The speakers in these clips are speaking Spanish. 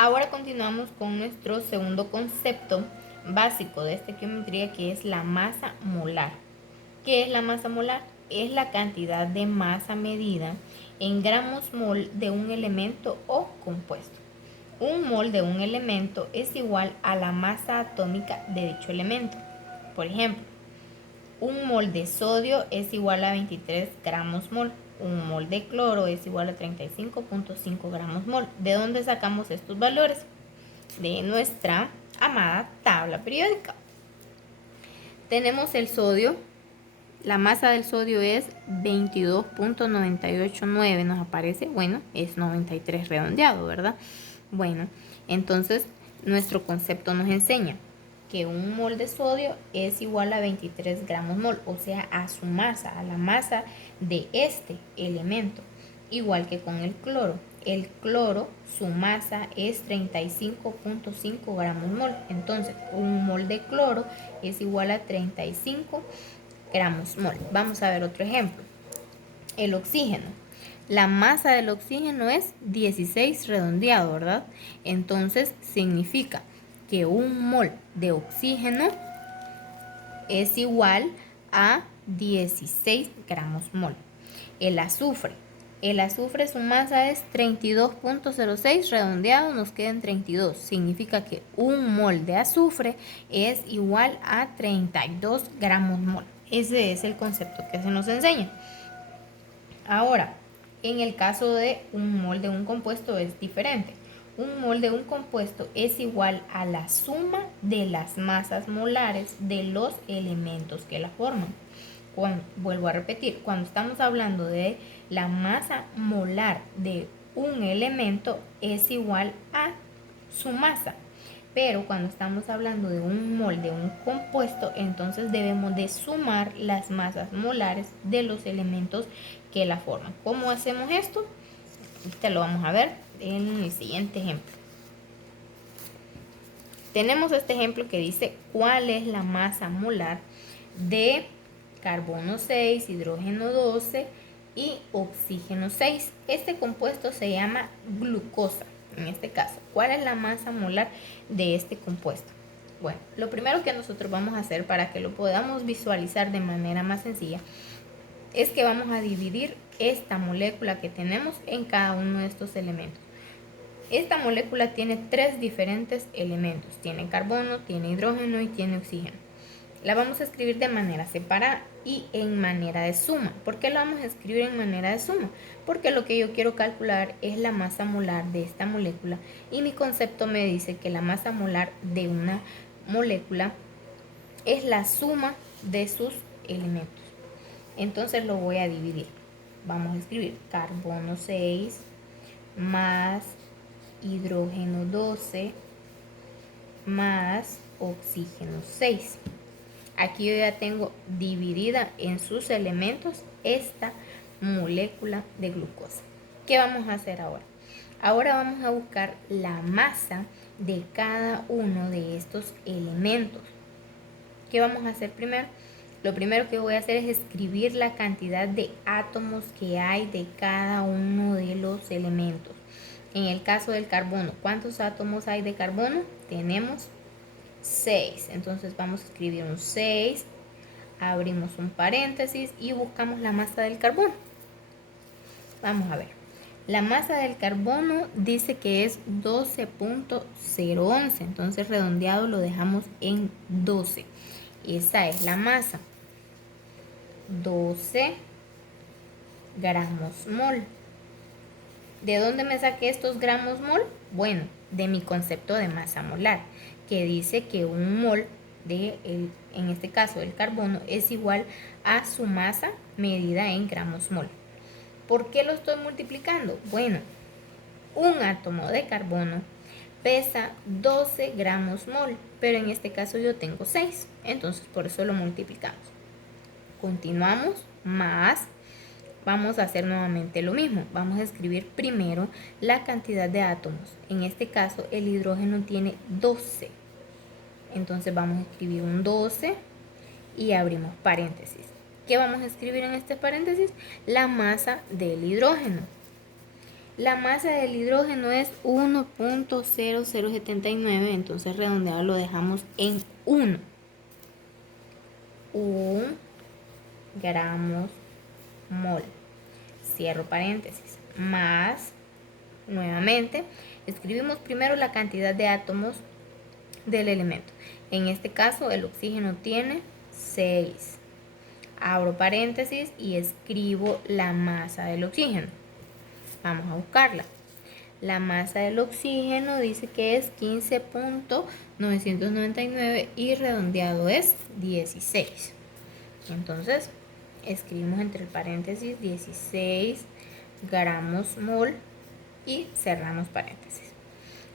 Ahora continuamos con nuestro segundo concepto básico de estequiometría, que es la masa molar. ¿Qué es la masa molar? Es la cantidad de masa medida en gramos mol de un elemento o compuesto. Un mol de un elemento es igual a la masa atómica de dicho elemento. Por ejemplo, un mol de sodio es igual a 23 gramos mol. Un mol de cloro es igual a 35.5 gramos mol. ¿De dónde sacamos estos valores? De nuestra amada tabla periódica. Tenemos el sodio. La masa del sodio es 22.989. Nos aparece, bueno, es 93 redondeado, ¿verdad? Bueno, entonces nuestro concepto nos enseña que un mol de sodio es igual a 23 gramos mol, o sea, a su masa, a la masa de este elemento. Igual que con el cloro. El cloro, su masa es 35.5 gramos mol. Entonces, un mol de cloro es igual a 35 gramos mol. Vamos a ver otro ejemplo. El oxígeno. La masa del oxígeno es 16 redondeado, ¿verdad? Entonces, significa que un mol de oxígeno es igual a 16 gramos mol. El azufre. El azufre, su masa es 32.06 redondeado, nos quedan 32. Significa que un mol de azufre es igual a 32 gramos mol. Ese es el concepto que se nos enseña. Ahora, en el caso de un mol de un compuesto es diferente. Un mol de un compuesto es igual a la suma de las masas molares de los elementos que la forman. Vuelvo a repetir, cuando estamos hablando de la masa molar de un elemento es igual a su masa. Pero cuando estamos hablando de un mol de un compuesto, entonces debemos de sumar las masas molares de los elementos que la forman. ¿Cómo hacemos esto? Te lo vamos a ver en el siguiente ejemplo. Tenemos este ejemplo que dice cuál es la masa molar de carbono 6, hidrógeno 12 y oxígeno 6. Este compuesto se llama glucosa. En este caso, ¿cuál es la masa molar de este compuesto? Bueno, lo primero que nosotros vamos a hacer para que lo podamos visualizar de manera más sencilla es que vamos a dividir esta molécula que tenemos en cada uno de estos elementos. Esta molécula tiene 3 diferentes elementos. Tiene carbono, tiene hidrógeno y tiene oxígeno. La vamos a escribir de manera separada y en manera de suma. ¿Por qué la vamos a escribir en manera de suma? Porque lo que yo quiero calcular es la masa molar de esta molécula y mi concepto me dice que la masa molar de una molécula es la suma de sus elementos. Entonces lo voy a dividir. Vamos a escribir carbono 6 más hidrógeno 12 más oxígeno 6. Aquí yo ya tengo dividida en sus elementos esta molécula de glucosa. ¿Qué vamos a hacer ahora? Ahora vamos a buscar la masa de cada uno de estos elementos. ¿Qué vamos a hacer primero? Lo primero que voy a hacer es escribir la cantidad de átomos que hay de cada uno de los elementos. En el caso del carbono, ¿cuántos átomos hay de carbono? Tenemos 6. Entonces vamos a escribir un 6, abrimos un paréntesis y buscamos la masa del carbono. Vamos a ver. La masa del carbono dice que es 12.011. Entonces redondeado lo dejamos en 12. Esa es la masa. 12 gramos mol. ¿De dónde me saqué estos gramos mol? Bueno, de mi concepto de masa molar, que dice que un mol en este caso el carbono, es igual a su masa medida en gramos mol. ¿Por qué lo estoy multiplicando? Bueno, un átomo de carbono pesa 12 gramos mol, pero en este caso yo tengo 6, entonces por eso lo multiplicamos. Continuamos, más. Vamos a hacer nuevamente lo mismo. Vamos a escribir primero la cantidad de átomos. En este caso, el hidrógeno tiene 12. Entonces vamos a escribir un 12 y abrimos paréntesis. ¿Qué vamos a escribir en este paréntesis? La masa del hidrógeno. La masa del hidrógeno es 1.0079, entonces redondeado lo dejamos en 1. 1 gramos mol. Cierro paréntesis. Más, nuevamente, escribimos primero la cantidad de átomos del elemento. En este caso, el oxígeno tiene 6. Abro paréntesis y escribo la masa del oxígeno. Vamos a buscarla. La masa del oxígeno dice que es 15.999 y redondeado es 16. Entonces, escribimos entre el paréntesis 16 gramos mol y cerramos paréntesis.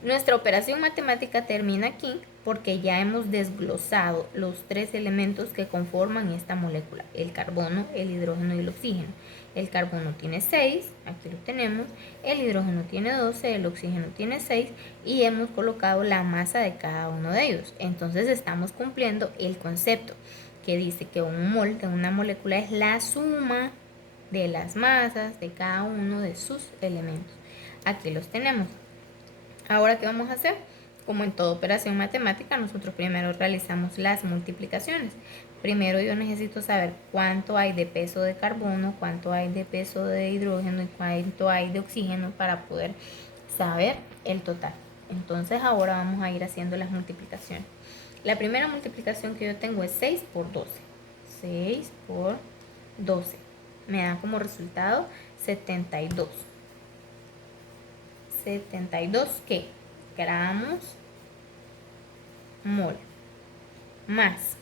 Nuestra operación matemática termina aquí porque ya hemos desglosado los 3 elementos que conforman esta molécula, el carbono, el hidrógeno y el oxígeno. El carbono tiene 6, aquí lo tenemos, el hidrógeno tiene 12, el oxígeno tiene 6 y hemos colocado la masa de cada uno de ellos. Entonces estamos cumpliendo el concepto que dice que un mol de una molécula es la suma de las masas de cada uno de sus elementos. Aquí los tenemos. Ahora, ¿qué vamos a hacer? Como en toda operación matemática, nosotros primero realizamos las multiplicaciones. Primero yo necesito saber cuánto hay de peso de carbono, cuánto hay de peso de hidrógeno y cuánto hay de oxígeno para poder saber el total. Entonces ahora vamos a ir haciendo las multiplicaciones. La primera multiplicación que yo tengo es 6 por 12. 6 por 12. Me da como resultado 72. 72 ¿qué? Gramos mol. Más.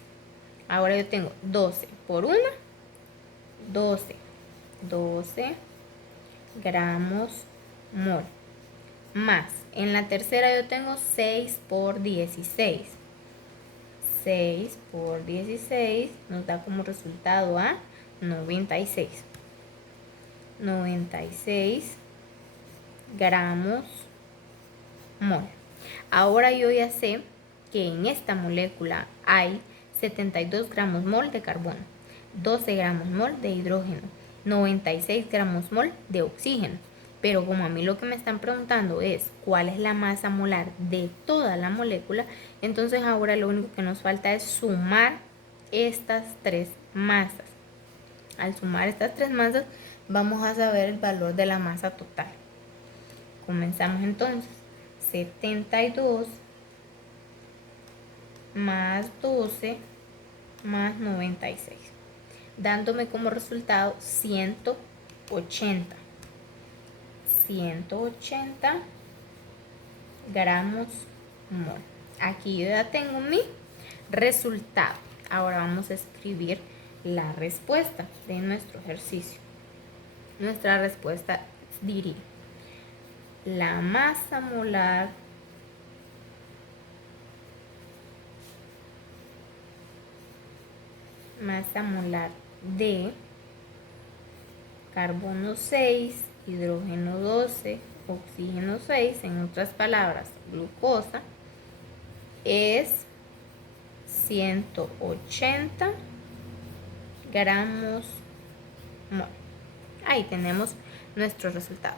Ahora yo tengo 12 por 1. 12. 12 gramos mol. Más. En la tercera yo tengo 6 por 16. 6 por 16 nos da como resultado a 96. 96 gramos mol. Ahora yo ya sé que en esta molécula hay 72 gramos mol de carbono, 12 gramos mol de hidrógeno, 96 gramos mol de oxígeno. Pero como a mí lo que me están preguntando es cuál es la masa molar de toda la molécula, entonces ahora lo único que nos falta es sumar estas 3 masas. Al sumar estas 3 masas vamos a saber el valor de la masa total. Comenzamos entonces. 72 más 12 más 96, dándome como resultado 180. 180 gramos mol. Aquí yo ya tengo mi resultado. Ahora vamos a escribir la respuesta de nuestro ejercicio. Nuestra respuesta diría: la masa molar de carbono 6, hidrógeno 12, oxígeno 6, en otras palabras, glucosa, es 180 gramos mol. Ahí tenemos nuestro resultado.